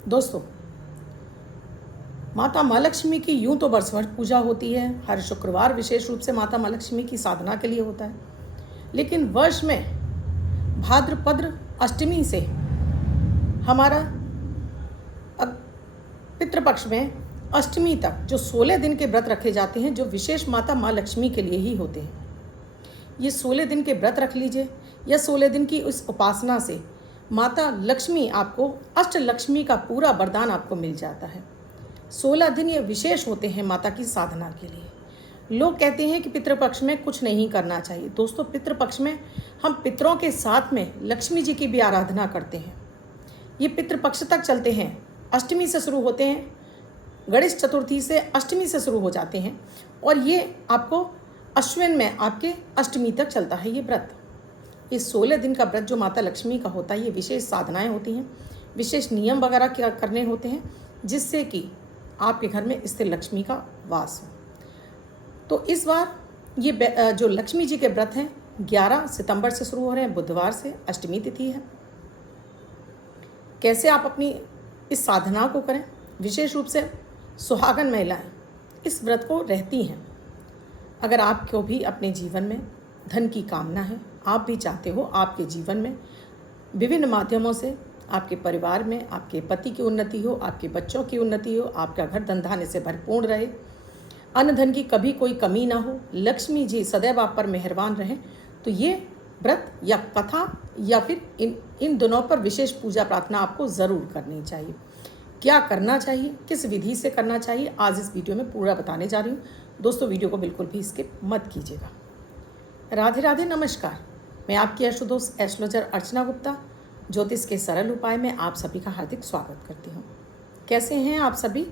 दोस्तों, माता माँ लक्ष्मी की यूं तो बरसों पूजा होती है। हर शुक्रवार विशेष रूप से माता माँ लक्ष्मी की साधना के लिए होता है, लेकिन वर्ष में भाद्रपद अष्टमी से हमारा पितृपक्ष में अष्टमी तक जो 16 दिन के व्रत रखे जाते हैं, जो विशेष माता माँ लक्ष्मी के लिए ही होते हैं। ये 16 दिन के व्रत रख लीजिए, या 16 दिन की उस उपासना से माता लक्ष्मी आपको अष्ट लक्ष्मी का पूरा वरदान आपको मिल जाता है। 16 दिन ये विशेष होते हैं माता की साधना के लिए। लोग कहते हैं कि पितृपक्ष में कुछ नहीं करना चाहिए। दोस्तों, पितृपक्ष में हम पितरों के साथ में लक्ष्मी जी की भी आराधना करते हैं। ये पितृपक्ष तक चलते हैं, अष्टमी से शुरू होते हैं, गणेश चतुर्थी से अष्टमी से शुरू हो जाते हैं, और ये आपको अश्विन में आपके अष्टमी तक चलता है ये व्रत। ये 16 दिन का व्रत जो माता लक्ष्मी का होता है, ये विशेष साधनाएं होती हैं, विशेष नियम वगैरह क्या करने होते हैं, जिससे कि आपके घर में स्थिर लक्ष्मी का वास हो। तो इस बार ये जो लक्ष्मी जी के व्रत हैं 11 सितंबर से शुरू हो रहे हैं, बुधवार से अष्टमी तिथि है। कैसे आप अपनी इस साधना को करें? विशेष रूप से सुहागन महिलाएं इस व्रत को रहती हैं। अगर आपको भी अपने जीवन में धन की कामना है, आप भी चाहते हो आपके जीवन में विभिन्न माध्यमों से आपके परिवार में आपके पति की उन्नति हो, आपके बच्चों की उन्नति हो, आपका घर धन से भरपूर रहे, अन्न धन की कभी कोई कमी ना हो, लक्ष्मी जी सदैव आप पर मेहरबान रहें, तो ये व्रत या कथा या फिर इन दोनों पर विशेष पूजा प्रार्थना आपको ज़रूर करनी चाहिए। क्या करना चाहिए, किस विधि से करना चाहिए, आज इस वीडियो में पूरा बताने जा रही हूँ। दोस्तों, वीडियो को बिल्कुल भी स्किप मत कीजिएगा। राधे राधे, नमस्कार। मैं आपकी एस्ट्रोदोस्त एस्ट्रोलॉजर अर्चना गुप्ता ज्योतिष के सरल उपाय में आप सभी का हार्दिक स्वागत करती हूँ। कैसे हैं आप सभी?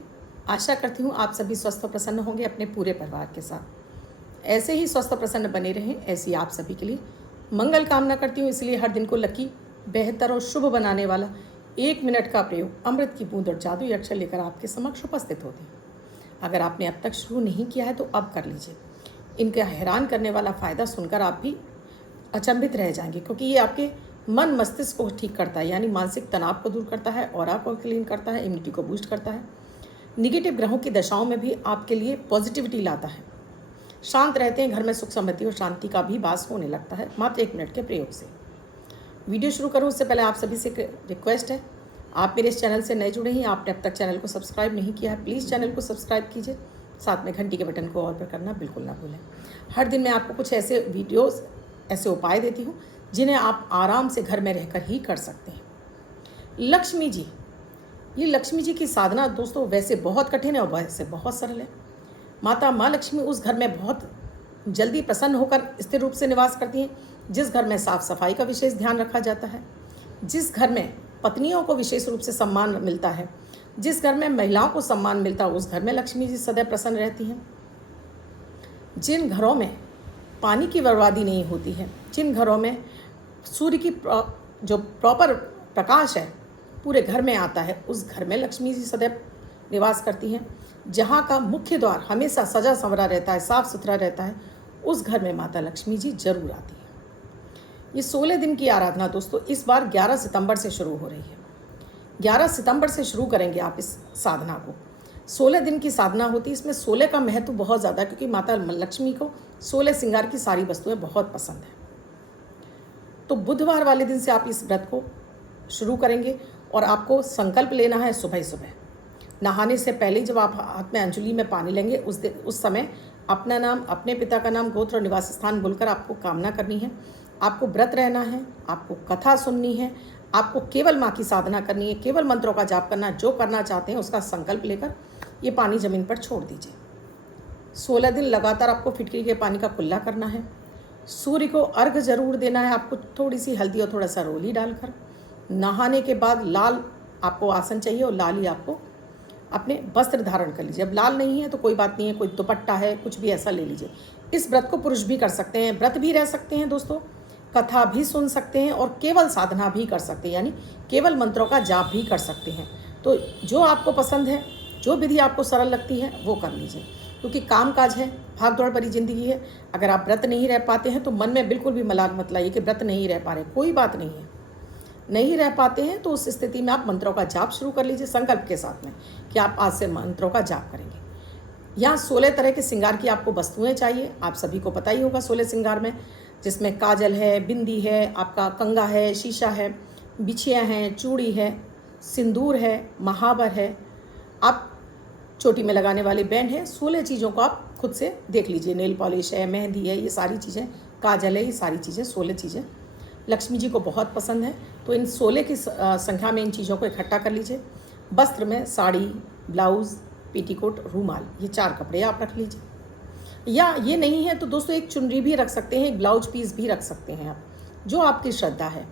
आशा करती हूँ आप सभी स्वस्थ और प्रसन्न होंगे अपने पूरे परिवार के साथ। ऐसे ही स्वस्थ और प्रसन्न बने रहें, ऐसी आप सभी के लिए मंगल कामना करती हूँ। इसलिए हर दिन को लकी, बेहतर और शुभ बनाने वाला 1 मिनट का प्रयोग अमृत की बूंद और जादुई अक्षर लेकर आपके समक्ष उपस्थित होती हूँ। अगर आपने अब तक शुरू नहीं किया है तो अब कर लीजिए। इनका हैरान करने वाला फ़ायदा सुनकर आप भी अचंभित रह जाएंगे, क्योंकि ये आपके मन मस्तिष्क को ठीक करता है, यानी मानसिक तनाव को दूर करता है, ऑरा को क्लीन करता है, इम्यूनिटी को बूस्ट करता है, निगेटिव ग्रहों की दशाओं में भी आपके लिए पॉजिटिविटी लाता है। शांत रहते हैं, घर में सुख समृद्धि और शांति का भी वास होने लगता है मात्र 1 मिनट के प्रयोग से। वीडियो शुरू करूँ उससे पहले आप सभी से रिक्वेस्ट है, आप मेरे इस चैनल से नए जुड़े हैं, आपने अब तक चैनल को सब्सक्राइब नहीं किया है, प्लीज़ चैनल को सब्सक्राइब कीजिए, साथ में घंटी के बटन को ऑल पर करना बिल्कुल ना भूलें। हर दिन मैं आपको कुछ ऐसे वीडियोस, ऐसे उपाय देती हूँ जिन्हें आप आराम से घर में रहकर ही कर सकते हैं। लक्ष्मी जी, ये लक्ष्मी जी की साधना दोस्तों वैसे बहुत कठिन है और वैसे बहुत सरल है। माता माँ लक्ष्मी उस घर में बहुत जल्दी प्रसन्न होकर स्थिर रूप से निवास करती हैं जिस घर में साफ सफाई का विशेष ध्यान रखा जाता है, जिस घर में पत्नियों को विशेष रूप से सम्मान मिलता है, जिस घर में महिलाओं को सम्मान मिलता है, उस घर में लक्ष्मी जी सदैव प्रसन्न रहती हैं। जिन घरों में पानी की बर्बादी नहीं होती है, जिन घरों में सूर्य की जो प्रॉपर प्रकाश है पूरे घर में आता है, उस घर में लक्ष्मी जी सदैव निवास करती हैं। जहाँ का मुख्य द्वार हमेशा सजा संवरा रहता है, साफ सुथरा रहता है, उस घर में माता लक्ष्मी जी जरूर आती है। ये 16 दिन की आराधना दोस्तों इस बार 11 सितंबर से शुरू हो रही है। 11 सितंबर से शुरू करेंगे आप इस साधना को। 16 दिन की साधना होती है। इसमें 16 का महत्व बहुत ज़्यादा है, क्योंकि माता लक्ष्मी को 16 श्रृंगार की सारी वस्तुएं बहुत पसंद है। तो बुधवार वाले दिन से आप इस व्रत को शुरू करेंगे और आपको संकल्प लेना है सुबह सुबह नहाने से पहले। जब आप हाथ में अंजलि में पानी लेंगे उस समय अपना नाम, अपने पिता का नाम, गोत्र और निवास स्थान बोलकर आपको कामना करनी है। आपको व्रत रहना है, आपको कथा सुननी है, आपको केवल माँ की साधना करनी है, केवल मंत्रों का जाप करना, जो करना चाहते हैं उसका संकल्प लेकर ये पानी ज़मीन पर छोड़ दीजिए। 16 दिन लगातार आपको फिटकरी के पानी का कुल्ला करना है। सूर्य को अर्घ जरूर देना है आपको, थोड़ी सी हल्दी और थोड़ा सा रोली डालकर। नहाने के बाद लाल आपको आसन चाहिए और लाल ही आपको अपने वस्त्र धारण कर लीजिए। अब लाल नहीं है तो कोई बात नहीं है, कोई दुपट्टा है, कुछ भी ऐसा ले लीजिए। इस व्रत को पुरुष भी कर सकते हैं, व्रत भी रह सकते हैं दोस्तों, कथा भी सुन सकते हैं और केवल साधना भी कर सकते हैं, यानी केवल मंत्रों का जाप भी कर सकते हैं। तो जो आपको पसंद है, जो विधि आपको सरल लगती है वो कर लीजिए, क्योंकि काम काज है, भाग दौड़ भरी जिंदगी है। अगर आप व्रत नहीं रह पाते हैं तो मन में बिल्कुल भी मलाल मत लाइए कि व्रत नहीं रह पा रहे, कोई बात नहीं है। नहीं रह पाते हैं तो उस स्थिति में आप मंत्रों का जाप शुरू कर लीजिए संकल्प के साथ में कि आप आज से मंत्रों का जाप करेंगे। यहाँ 16 तरह के श्रृंगार की आपको वस्तुएं चाहिए। आप सभी को पता ही होगा 16 श्रृंगार में, जिसमें काजल है, बिंदी है, आपका कंगा है, शीशा है, बिछिया हैं, चूड़ी है, सिंदूर है, महावर है, आप चोटी में लगाने वाले बैंड है। 16 चीज़ों को आप खुद से देख लीजिए। नेल पॉलिश है, मेहंदी है, ये सारी चीज़ें, काजल है, ये सारी चीज़ें 16 चीज़ें लक्ष्मी जी को बहुत पसंद है। तो इन 16 की संख्या में इन चीज़ों को इकट्ठा कर लीजिए। वस्त्र में साड़ी, ब्लाउज़, पेटीकोट, रूमाल, ये 4 कपड़े आप रख लीजिए। या ये नहीं है तो दोस्तों एक चुनरी भी रख सकते हैं, एक ब्लाउज पीस भी रख सकते हैं आप, जो आपकी श्रद्धा है।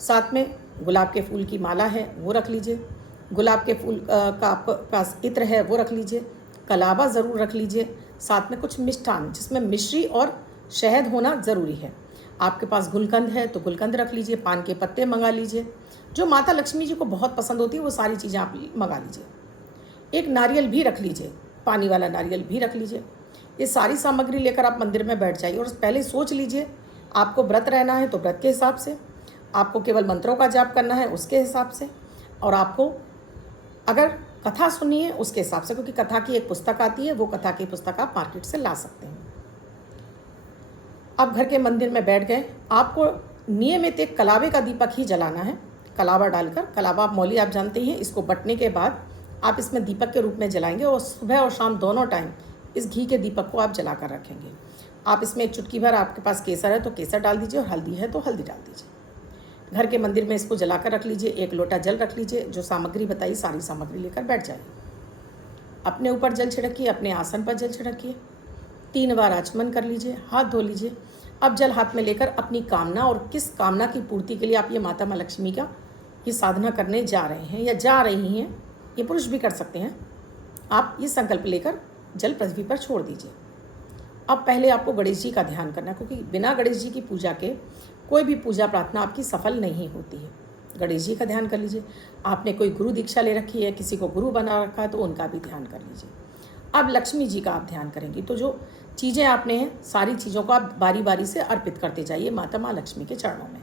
साथ में गुलाब के फूल की माला है वो रख लीजिए। गुलाब के फूल का आपके पास इत्र है वो रख लीजिए। कलावा ज़रूर रख लीजिए। साथ में कुछ मिष्ठान जिसमें मिश्री और शहद होना ज़रूरी है। आपके पास गुलकंद है तो गुलकंद रख लीजिए। पान के पत्ते मंगा लीजिए। जो माता लक्ष्मी जी को बहुत पसंद होती है वो सारी चीज़ें आप मंगा लीजिए। एक नारियल भी रख लीजिए, पानी वाला नारियल भी रख लीजिए। ये सारी सामग्री लेकर आप मंदिर में बैठ जाइए और पहले सोच लीजिए आपको व्रत रहना है तो व्रत के हिसाब से, आपको केवल मंत्रों का जाप करना है उसके हिसाब से, और आपको अगर कथा सुननी है उसके हिसाब से, क्योंकि कथा की एक पुस्तक आती है, वो कथा की पुस्तक आप मार्केट से ला सकते हैं। अब घर के मंदिर में बैठ गए, आपको नियमित एक कलावे का दीपक ही जलाना है। कलावा डालकर, कलावा मौली आप जानते ही हैं, इसको बटने के बाद आप इसमें दीपक के रूप में जलाएंगे और सुबह और शाम दोनों टाइम इस घी के दीपक को आप जला कर रखेंगे। आप इसमें एक चुटकी भर, आपके पास केसर है तो केसर डाल दीजिए और हल्दी है तो हल्दी डाल दीजिए। घर के मंदिर में इसको जला कर रख लीजिए। एक लोटा जल रख लीजिए। जो सामग्री बताई सारी सामग्री लेकर बैठ जाइए। अपने ऊपर जल छिड़किए, अपने आसन पर जल छिड़किए, 3 बार आचमन कर लीजिए, हाथ धो लीजिए। अब जल हाथ में लेकर अपनी कामना और किस कामना की पूर्ति के लिए आप ये माता माँ लक्ष्मी का ये साधना करने जा रहे हैं या जा रही हैं, ये पुरुष भी कर सकते हैं, आप ये संकल्प लेकर जल पृथ्वी पर छोड़ दीजिए। अब पहले आपको गणेश जी का ध्यान करना है, क्योंकि बिना गणेश जी की पूजा के कोई भी पूजा प्रार्थना आपकी सफल नहीं होती है। गणेश जी का ध्यान कर लीजिए। आपने कोई गुरु दीक्षा ले रखी है, किसी को गुरु बना रखा है तो उनका भी ध्यान कर लीजिए। अब लक्ष्मी जी का आप ध्यान करेंगी तो जो चीज़ें आपने हैं सारी चीज़ों को आप बारी बारी से अर्पित करते जाइए माता माँ लक्ष्मी के चरणों में।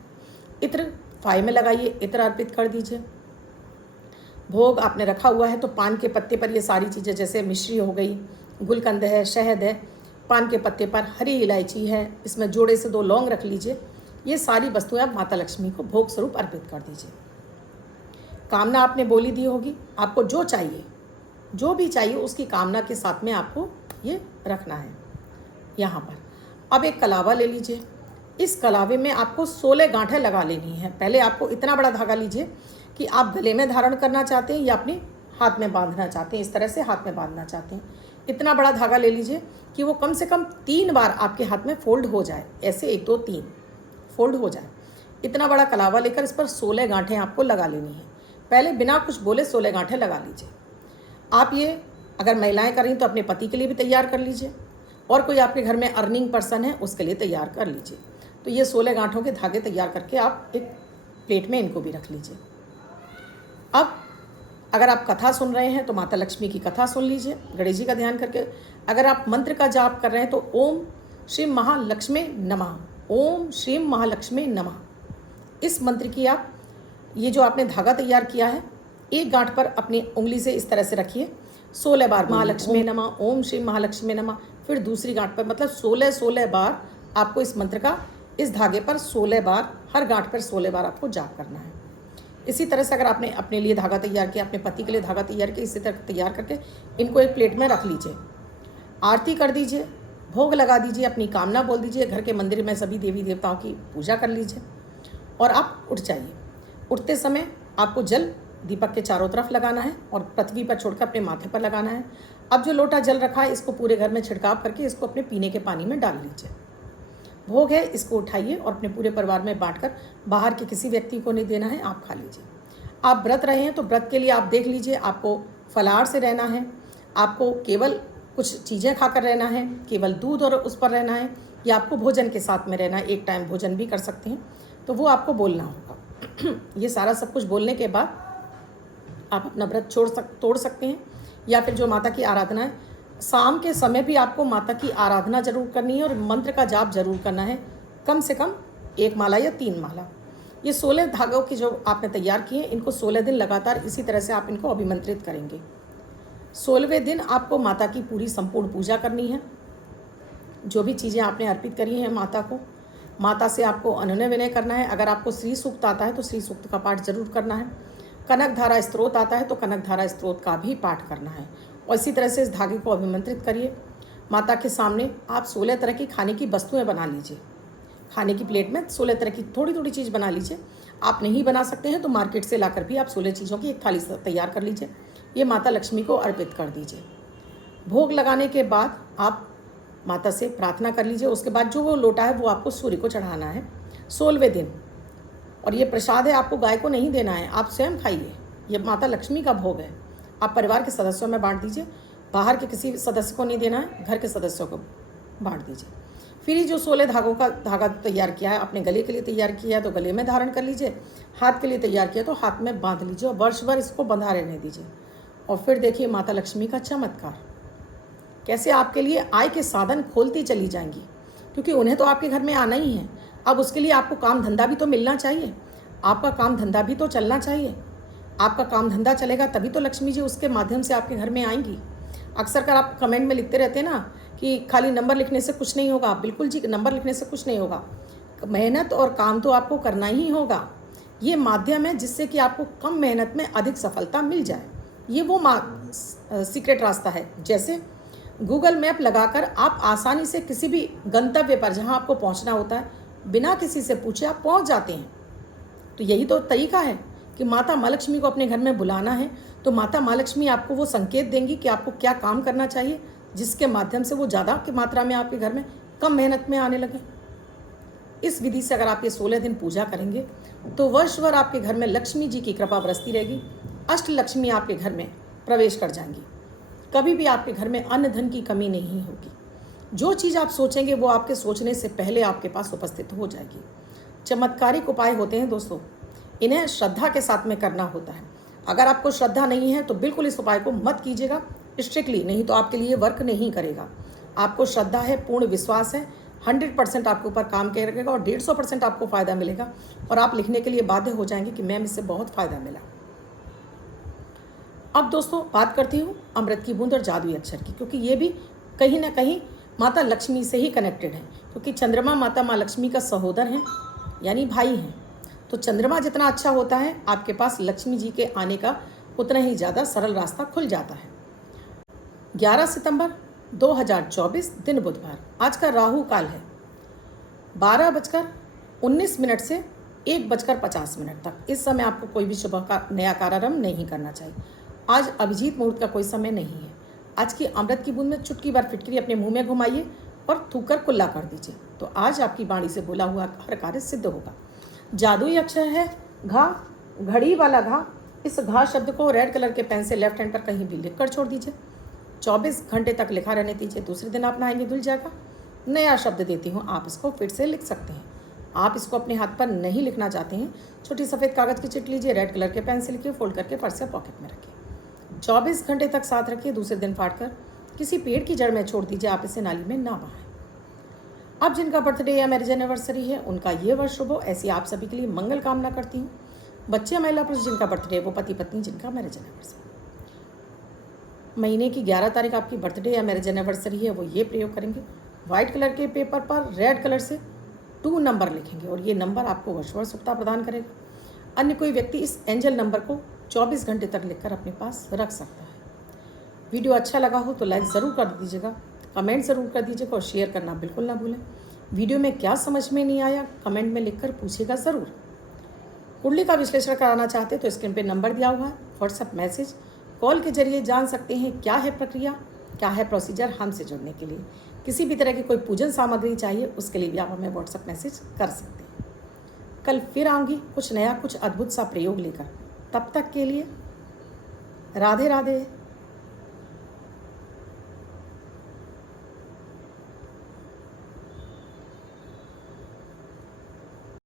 इत्र फाय में लगाइए, इत्र अर्पित कर दीजिए। भोग आपने रखा हुआ है तो पान के पत्ते पर ये सारी चीज़ें, जैसे मिश्री हो गई, गुलकंद है, शहद है, पान के पत्ते पर हरी इलायची है, इसमें जोड़े से 2 लौंग रख लीजिए। ये सारी वस्तुएं आप माता लक्ष्मी को भोग स्वरूप अर्पित कर दीजिए। कामना आपने बोली दी होगी, आपको जो चाहिए, जो भी चाहिए उसकी कामना के साथ में आपको ये रखना है यहाँ पर। अब एक कलावा ले लीजिए। इस कलावे में आपको 16 गांठें लगा लेनी है। पहले आपको इतना बड़ा धागा लीजिए कि आप गले में धारण करना चाहते हैं या अपने हाथ में बांधना चाहते हैं, इस तरह से हाथ में बांधना चाहते हैं। इतना बड़ा धागा ले लीजिए कि वो कम से कम 3 बार आपके हाथ में फोल्ड हो जाए, ऐसे 1 2 3 फोल्ड हो जाए। इतना बड़ा कलावा लेकर इस पर 16 गांठें आपको लगा लेनी है। पहले बिना कुछ बोले 16 गांठें लगा लीजिए। आप ये अगर महिलाएं कर रही तो अपने पति के लिए भी तैयार कर लीजिए, और कोई आपके घर में अर्निंग पर्सन है उसके लिए तैयार कर लीजिए। तो ये 16 गांठों के धागे तैयार करके आप एक प्लेट में इनको भी रख लीजिए। अब अगर आप कथा सुन रहे हैं तो माता लक्ष्मी की कथा सुन लीजिए गणेश जी का ध्यान करके। अगर आप मंत्र का जाप कर रहे हैं तो ओम श्री महालक्ष्मी नमः, ओम श्री महालक्ष्मी नमः, इस मंत्र की आप ये जो आपने धागा तैयार किया है एक गांठ पर अपनी उंगली से इस तरह से रखिए। 16 बार महालक्ष्मी नमः, ओम श्री महालक्ष्मी नमः, फिर दूसरी गांठ पर, मतलब 16 बार आपको इस मंत्र का इस धागे पर 16 बार, हर गांठ पर 16 बार आपको जाप करना है। इसी तरह से अगर आपने अपने लिए धागा तैयार किया, अपने पति के लिए धागा तैयार किया, इसी तरह तैयार करके इनको एक प्लेट में रख लीजिए। आरती कर दीजिए, भोग लगा दीजिए, अपनी कामना बोल दीजिए, घर के मंदिर में सभी देवी देवताओं की पूजा कर लीजिए और आप उठ जाइए। उठते समय आपको जल दीपक के चारों तरफ लगाना है और पृथ्वी पर छोड़कर अपने माथे पर लगाना है। अब जो लोटा जल रखा है इसको पूरे घर में छिड़काव करके इसको अपने पीने के पानी में डाल लीजिए। भोग है, इसको उठाइए और अपने पूरे परिवार में बांटकर बाहर के किसी व्यक्ति को नहीं देना है, आप खा लीजिए। आप व्रत रहे हैं तो व्रत के लिए आप देख लीजिए, आपको फलाहार से रहना है, आपको केवल कुछ चीज़ें खाकर रहना है, केवल दूध और उस पर रहना है, या आपको भोजन के साथ में रहना है, एक टाइम भोजन भी कर सकते हैं, तो वो आपको बोलना होगा। ये सारा सब कुछ बोलने के बाद आप अपना व्रत तोड़ सकते हैं। या फिर जो माता की आराधना है, शाम के समय भी आपको माता की आराधना जरूर करनी है और मंत्र का जाप जरूर करना है, कम से कम 1 माला या 3 माला। ये 16 धागों की जो आपने तैयार किए हैं, इनको 16 दिन लगातार इसी तरह से आप इनको अभिमंत्रित करेंगे। 16वें दिन आपको माता की पूरी संपूर्ण पूजा करनी है। जो भी चीज़ें आपने अर्पित करी हैं माता को, माता से आपको अनन्य विनय करना है। अगर आपको श्री सूक्त आता है तो श्री सूक्त का पाठ जरूर करना है। कनक धारा स्त्रोत आता है तो कनक धारा स्त्रोत का भी पाठ करना है। और इसी तरह से इस धागे को अभिमंत्रित करिए। माता के सामने आप 16 तरह की खाने की वस्तुएं बना लीजिए। खाने की प्लेट में 16 तरह की थोड़ी थोड़ी चीज़ बना लीजिए। आप नहीं बना सकते हैं तो मार्केट से लाकर भी आप 16 चीज़ों की एक थाली तैयार कर लीजिए। ये माता लक्ष्मी को अर्पित कर दीजिए। भोग लगाने के बाद आप माता से प्रार्थना कर लीजिए। उसके बाद जो वो लोटा है वो आपको सूर्य को चढ़ाना है 16वें दिन। और ये प्रसाद है, आपको गाय को नहीं देना है, आप स्वयं खाइए। ये माता लक्ष्मी का भोग है। आप परिवार के सदस्यों में बांट दीजिए। बाहर के किसी सदस्य को नहीं देना है, घर के सदस्यों को बांट दीजिए। फिर ये जो 16 धागों का धागा तैयार किया है, अपने गले के लिए तैयार किया है तो गले में धारण कर लीजिए। हाथ के लिए तैयार किया तो हाथ में बांध लीजिए और वर्ष भर इसको बंधा रहने दीजिए। और फिर देखिए माता लक्ष्मी का चमत्कार, कैसे आपके लिए आय के साधन खोलती चली जाएंगी। क्योंकि उन्हें तो आपके घर में आना ही है। अब उसके लिए आपको काम धंधा भी तो मिलना चाहिए, आपका काम धंधा भी तो चलना चाहिए। आपका काम धंधा चलेगा तभी तो लक्ष्मी जी उसके माध्यम से आपके घर में आएंगी। अक्सर कर आप कमेंट में लिखते रहते हैं ना कि खाली नंबर लिखने से कुछ नहीं होगा। बिल्कुल जी, नंबर लिखने से कुछ नहीं होगा। मेहनत और काम तो आपको करना ही होगा। ये माध्यम है जिससे कि आपको कम मेहनत में अधिक सफलता मिल जाए। ये वो सीक्रेट रास्ता है। जैसे गूगल मैप लगाकर आप आसानी से किसी भी गंतव्य पर जहाँ आपको पहुँचना होता है बिना किसी से पूछे आप पहुँच जाते हैं। तो यही तो तरीका है कि माता माँ लक्ष्मी को अपने घर में बुलाना है तो माता माँ लक्ष्मी आपको वो संकेत देंगी कि आपको क्या काम करना चाहिए, जिसके माध्यम से वो ज़्यादा की मात्रा में आपके घर में कम मेहनत में आने लगे। इस विधि से अगर आप ये 16 दिन पूजा करेंगे तो वर्ष भर आपके घर में लक्ष्मी जी की कृपा बरसती रहेगी। अष्ट लक्ष्मी आपके घर में प्रवेश कर जाएंगी। कभी भी आपके घर में अन्न धन की कमी नहीं होगी। जो चीज़ आप सोचेंगे वो आपके सोचने से पहले आपके पास उपस्थित हो जाएगी। चमत्कारिक उपाय होते हैं दोस्तों, इन्हें श्रद्धा के साथ में करना होता है। अगर आपको श्रद्धा नहीं है तो बिल्कुल इस उपाय को मत कीजिएगा स्ट्रिक्टली, नहीं तो आपके लिए वर्क नहीं करेगा। आपको श्रद्धा है, पूर्ण विश्वास है, 100% आपके ऊपर काम करेगा और 150% आपको फ़ायदा मिलेगा। और आप लिखने के लिए बाध्य हो जाएंगे कि मैम इससे बहुत फ़ायदा मिला। अब दोस्तों बात करती हूँ अमृत की बूंद और जादुई अक्षर की, क्योंकि ये भी कहीं ना कहीं माता लक्ष्मी से ही कनेक्टेड है। क्योंकि चंद्रमा माता माँ लक्ष्मी का सहोदर हैं, यानी भाई हैं। तो चंद्रमा जितना अच्छा होता है आपके पास लक्ष्मी जी के आने का उतना ही ज़्यादा सरल रास्ता खुल जाता है। 11 सितंबर 2024 दिन बुधवार। आज का राहु काल है 12:19 से 1:50 तक। इस समय आपको कोई भी शुभ का नया कार्यारंभ नहीं करना चाहिए। आज अभिजीत मुहूर्त का कोई समय नहीं है। आज की अमृत की बूंद में चुटकी भर फिटकरी अपने मुंह में घुमाइए और थूकर कुल्ला कर दीजिए, तो आज आपकी वाणी से बोला हुआ हर कार्य सिद्ध होगा। जादुई अक्षर है घा, घड़ी वाला घा। इस घा शब्द को रेड कलर के पेन से लेफ्ट हैंड पर कहीं भी लिख कर छोड़ दीजिए। 24 घंटे तक लिखा रहने दीजिए। दूसरे दिन आप नहाएंगे धुल जाएगा। नया शब्द देती हूँ, आप इसको फिर से लिख सकते हैं। आप इसको अपने हाथ पर नहीं लिखना चाहते हैं, छोटी सफ़ेद कागज़ की चिट लीजिए, रेड कलर के पेन से लिखिए, फोल्ड करके पर्स या पॉकेट में रखिए। 24 घंटे तक साथ रखिए। दूसरे दिन फाड़ कर किसी पेड़ की जड़ में छोड़ दीजिए। आप इसे नाली में ना बहाएं। अब जिनका बर्थडे या मैरिज एनिवर्सरी है उनका ये वर्ष शुभ हो, ऐसी आप सभी के लिए मंगल कामना करती हूँ। बच्चे महिला पुरुष जिनका बर्थडे है वो पति पत्नी जिनका मैरिज एनिवर्सरी, महीने की 11 तारीख आपकी बर्थडे या मैरिज एनिवर्सरी है, वो ये प्रयोग करेंगे। वाइट कलर के पेपर पर रेड कलर से 2 नंबर लिखेंगे और ये नंबर आपको वर्ष भर सुखता प्रदान करेगा। अन्य कोई व्यक्ति इस एंजल नंबर को 24 घंटे तक लिखकर अपने पास रख सकता है। वीडियो अच्छा लगा हो तो लाइक ज़रूर कर दीजिएगा, कमेंट ज़रूर कर दीजिएगा और शेयर करना बिल्कुल ना भूलें। वीडियो में क्या समझ में नहीं आया कमेंट में लिखकर पूछिएगा ज़रूर। कुंडली का विश्लेषण कराना चाहते तो स्क्रीन पे नंबर दिया हुआ है, व्हाट्सएप मैसेज कॉल के जरिए जान सकते हैं क्या है प्रक्रिया, क्या है प्रोसीजर हमसे जुड़ने के लिए। किसी भी तरह की कोई पूजन सामग्री चाहिए उसके लिए भी आप हमें व्हाट्सएप मैसेज कर सकते हैं। कल फिर आऊँगी कुछ नया, कुछ अद्भुत सा प्रयोग लेकर। तब तक के लिए राधे राधे।